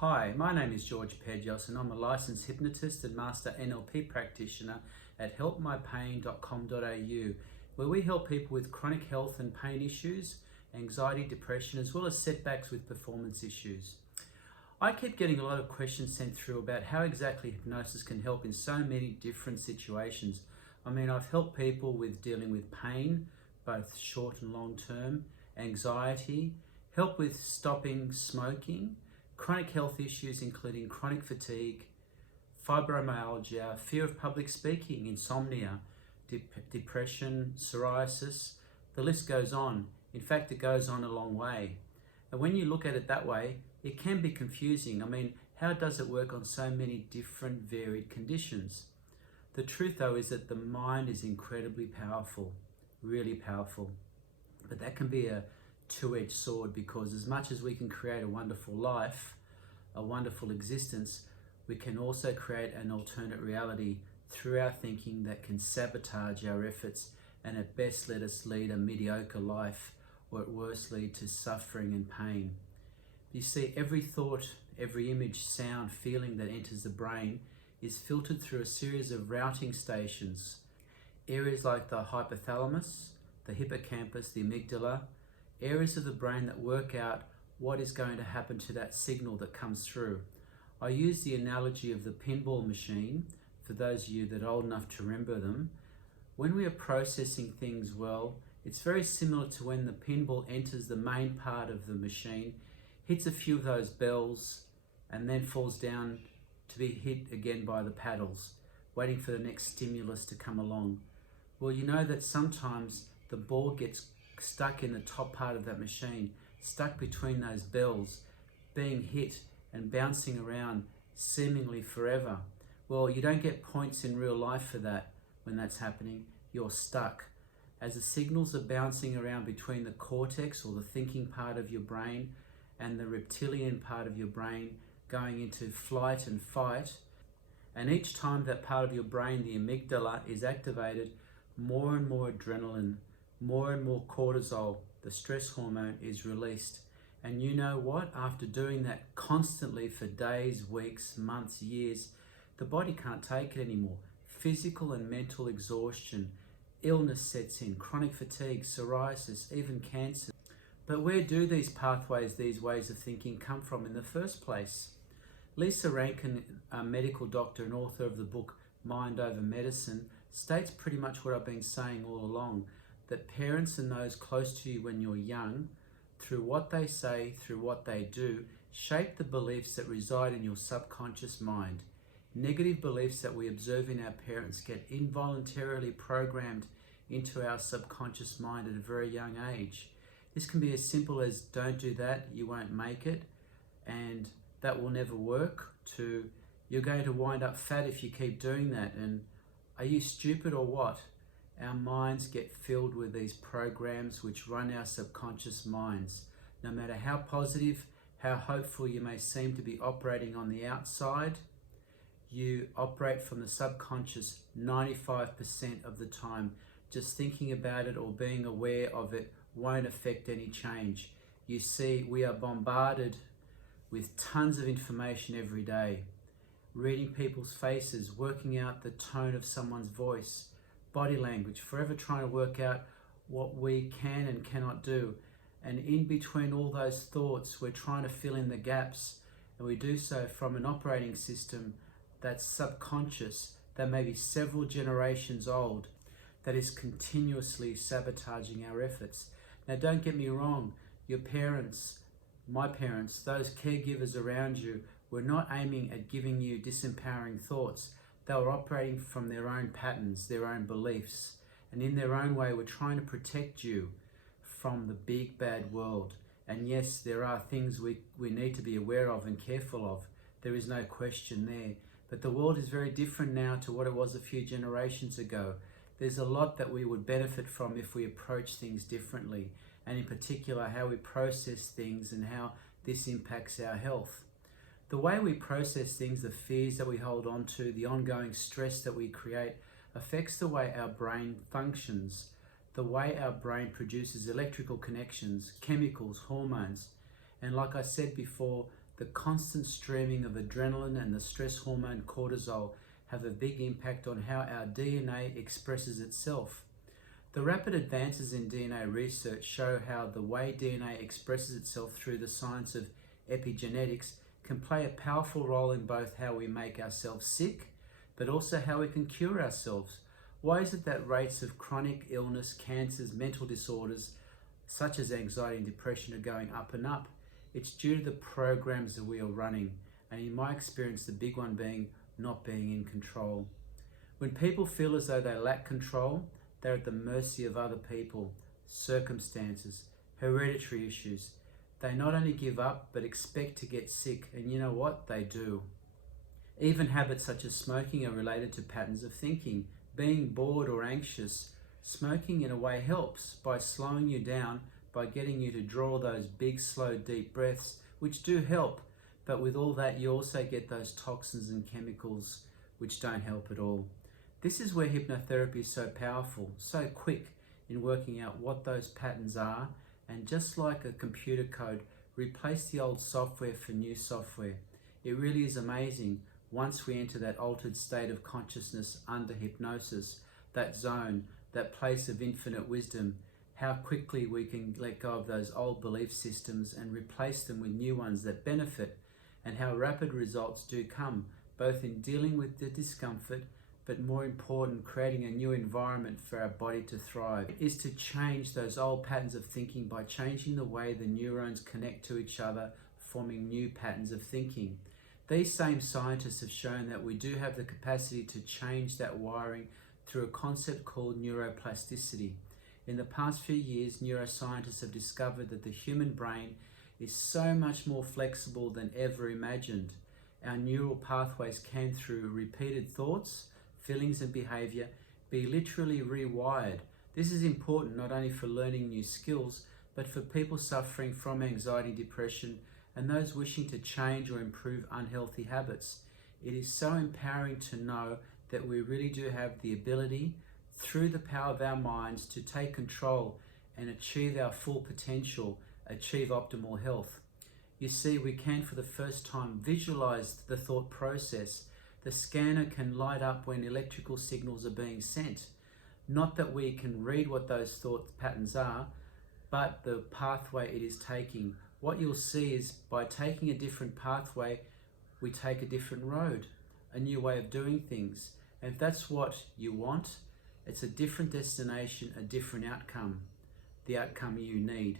Hi, my name is George Pedros and I'm a licensed hypnotist and master NLP practitioner at helpmypain.com.au, where we help people with chronic health and pain issues, anxiety, depression, as well as setbacks with performance issues. I keep getting a lot of questions sent through about how exactly hypnosis can help in so many different situations. I've helped people with dealing with pain, both short and long term, anxiety, help with stopping smoking, chronic health issues including chronic fatigue, fibromyalgia, fear of public speaking, insomnia, depression, psoriasis. The list goes on. In fact, it goes on a long way. And when you look at it that way, it can be confusing. How does it work on so many different varied conditions? The truth though is that the mind is incredibly powerful, really powerful. But that can be a two-edged sword, because as much as we can create a wonderful life, a wonderful existence, we can also create an alternate reality through our thinking that can sabotage our efforts and at best let us lead a mediocre life, or at worst lead to suffering and pain. You see, every thought, every image, sound, feeling that enters the brain is filtered through a series of routing stations. Areas like the hypothalamus, the hippocampus, the amygdala, areas of the brain that work out what is going to happen to that signal that comes through. I use the analogy of the pinball machine, for those of you that are old enough to remember them. When we are processing things well, it's very similar to when the pinball enters the main part of the machine, hits a few of those bells, and then falls down to be hit again by the paddles, waiting for the next stimulus to come along. Well, you know that sometimes the ball gets stuck in the top part of that machine, stuck between those bells, being hit and bouncing around seemingly forever. Well, you don't get points in real life for that. When that's happening, you're stuck. As the signals are bouncing around between the cortex, or the thinking part of your brain, and the reptilian part of your brain, going into flight and fight, and each time that part of your brain, the amygdala, is activated, more and more adrenaline, more and more cortisol, the stress hormone, is released. And you know what? After doing that constantly for days, weeks, months, years, the body can't take it anymore. Physical and mental exhaustion, illness sets in, chronic fatigue, psoriasis, even cancer. But where do these pathways, these ways of thinking come from in the first place? Lisa Rankin, a medical doctor and author of the book Mind Over Medicine, states pretty much what I've been saying all along, that parents and those close to you when you're young, through what they say, through what they do, shape the beliefs that reside in your subconscious mind. Negative beliefs that we observe in our parents get involuntarily programmed into our subconscious mind at a very young age. This can be as simple as, don't do that, you won't make it, and that will never work, to, you're going to wind up fat if you keep doing that, and are you stupid or what? Our minds get filled with these programs which run our subconscious minds. No matter how positive, how hopeful you may seem to be operating on the outside, you operate from the subconscious 95% of the time. Just thinking about it or being aware of it won't affect any change. You see, we are bombarded with tons of information every day. Reading people's faces, working out the tone of someone's voice, body language, forever trying to work out what we can and cannot do. And in between all those thoughts, we're trying to fill in the gaps, and we do so from an operating system that's subconscious, that may be several generations old, that is continuously sabotaging our efforts. Now, don't get me wrong, your parents, my parents, those caregivers around you were not aiming at giving you disempowering thoughts. They were operating from their own patterns, their own beliefs, and in their own way were trying to protect you from the big bad world. And yes, there are things we need to be aware of and careful of. There is no question there. But the world is very different now to what it was a few generations ago. There's a lot that we would benefit from if we approach things differently, and in particular how we process things and how this impacts our health. The way we process things, the fears that we hold on to, the ongoing stress that we create, affects the way our brain functions, the way our brain produces electrical connections, chemicals, hormones. And like I said before, The constant streaming of adrenaline and the stress hormone cortisol have a big impact on how our DNA expresses itself. The rapid advances in DNA research show how the way DNA expresses itself through the science of epigenetics can play a powerful role in both how we make ourselves sick, but also how we can cure ourselves. Why is it that rates of chronic illness, cancers, mental disorders, such as anxiety and depression, are going up and up? It's due to the programs that we are running, and in my experience, the big one being not being in control. When people feel as though they lack control, they're at the mercy of other people, circumstances, hereditary issues. They not only give up, but expect to get sick, and you know what? They do. Even habits such as smoking are related to patterns of thinking. Being bored or anxious, smoking in a way helps by slowing you down, by getting you to draw those big, slow, deep breaths, which do help. But with all that, you also get those toxins and chemicals which don't help at all. This is where hypnotherapy is so powerful, so quick in working out what those patterns are, and just like a computer code, replace the old software for new software. It really is amazing once we enter that altered state of consciousness under hypnosis, that zone, that place of infinite wisdom, how quickly we can let go of those old belief systems and replace them with new ones that benefit, and how rapid results do come, both in dealing with the discomfort, but more important, creating a new environment for our body to thrive. It is to change those old patterns of thinking by changing the way the neurons connect to each other, forming new patterns of thinking. These same scientists have shown that we do have the capacity to change that wiring through a concept called neuroplasticity. In the past few years, neuroscientists have discovered that the human brain is so much more flexible than ever imagined. Our neural pathways can, through repeated thoughts, feelings and behavior, be literally rewired. This is important not only for learning new skills, but for people suffering from anxiety, depression, and those wishing to change or improve unhealthy habits. It is so empowering to know that we really do have the ability, through the power of our minds, to take control and achieve our full potential, achieve optimal health. You see, we can for the first time visualize the thought process. The scanner can light up when electrical signals are being sent. Not that we can read what those thought patterns are, but the pathway it is taking. What you'll see is by taking a different pathway, we take a different road, a new way of doing things. And if that's what you want, it's a different destination, a different outcome, the outcome you need.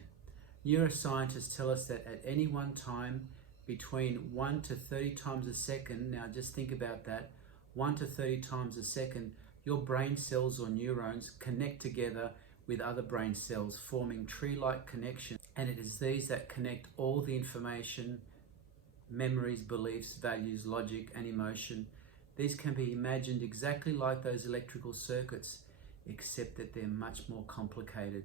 Neuroscientists tell us that at any one time, between 1 to 30 times a second, now just think about that, 1 to 30 times a second, your brain cells or neurons connect together with other brain cells, forming tree-like connections. And it is these that connect all the information, memories, beliefs, values, logic, and emotion. These can be imagined exactly like those electrical circuits, except that they're much more complicated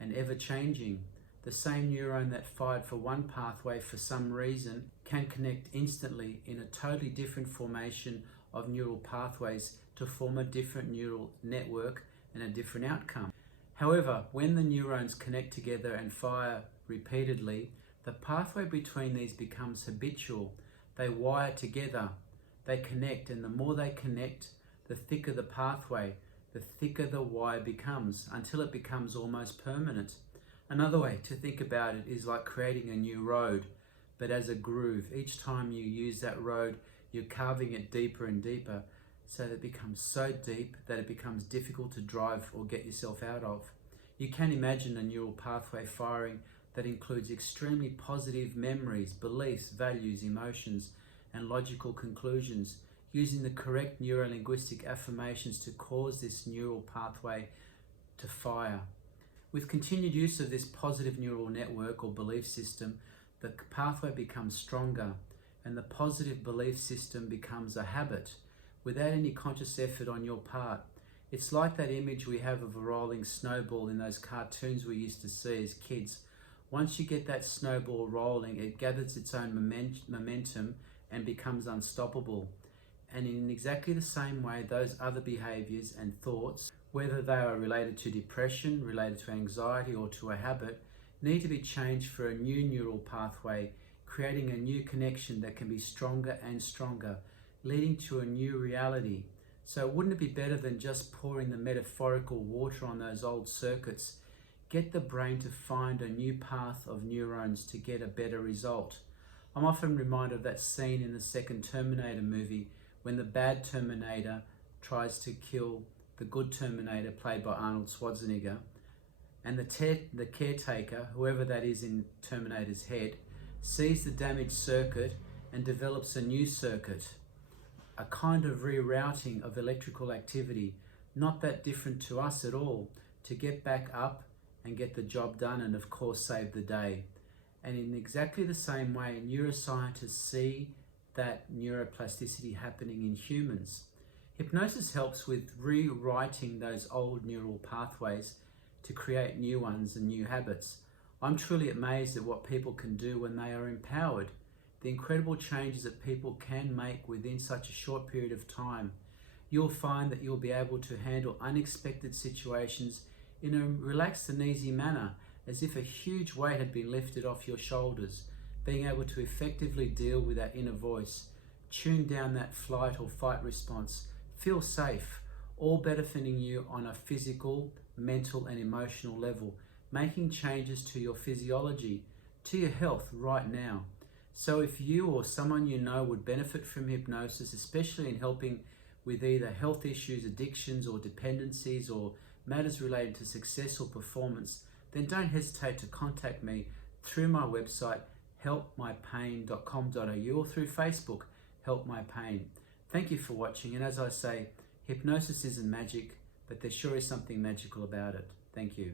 and ever-changing. The same neuron that fired for one pathway for some reason can connect instantly in a totally different formation of neural pathways to form a different neural network and a different outcome. However, when the neurons connect together and fire repeatedly, the pathway between these becomes habitual. They wire together, they connect, and the more they connect, the thicker the pathway, the thicker the wire becomes, until it becomes almost permanent. Another way to think about it is like creating a new road, but as a groove. Each time you use that road, you're carving it deeper and deeper, so that it becomes so deep that it becomes difficult to drive or get yourself out of. You can imagine a neural pathway firing that includes extremely positive memories, beliefs, values, emotions, and logical conclusions, using the correct neuro-linguistic affirmations to cause this neural pathway to fire. With continued use of this positive neural network or belief system, the pathway becomes stronger, and the positive belief system becomes a habit without any conscious effort on your part. It's like that image we have of a rolling snowball in those cartoons we used to see as kids. Once you get that snowball rolling, it gathers its own momentum and becomes unstoppable. And in exactly the same way, those other behaviors and thoughts, whether they are related to depression, related to anxiety, or to a habit, need to be changed for a new neural pathway creating a new connection that can be stronger and stronger, leading to a new reality. So wouldn't it be better than just pouring the metaphorical water on those old circuits? Get the brain to find a new path of neurons to get a better result. I'm often reminded of that scene in the second Terminator movie when the bad Terminator tries to kill the good Terminator, played by Arnold Schwarzenegger, and the caretaker, whoever that is in Terminator's head, sees the damaged circuit and develops a new circuit, a kind of rerouting of electrical activity, not that different to us at all, to get back up and get the job done and of course save the day. And in exactly the same way, neuroscientists see that neuroplasticity happening in humans. Hypnosis helps with rewriting those old neural pathways to create new ones and new habits. I'm truly amazed at what people can do when they are empowered, the incredible changes that people can make within such a short period of time. You'll find that you'll be able to handle unexpected situations in a relaxed and easy manner, as if a huge weight had been lifted off your shoulders, being able to effectively deal with that inner voice, tune down that flight or fight response, feel safe, all benefiting you on a physical, mental and emotional level, making changes to your physiology, to your health right now. So if you or someone you know would benefit from hypnosis, especially in helping with either health issues, addictions or dependencies, or matters related to success or performance, then don't hesitate to contact me through my website helpmypain.com.au or through Facebook, Help My Pain. Thank you for watching, and as I say, hypnosis isn't magic, but there sure is something magical about it. Thank you.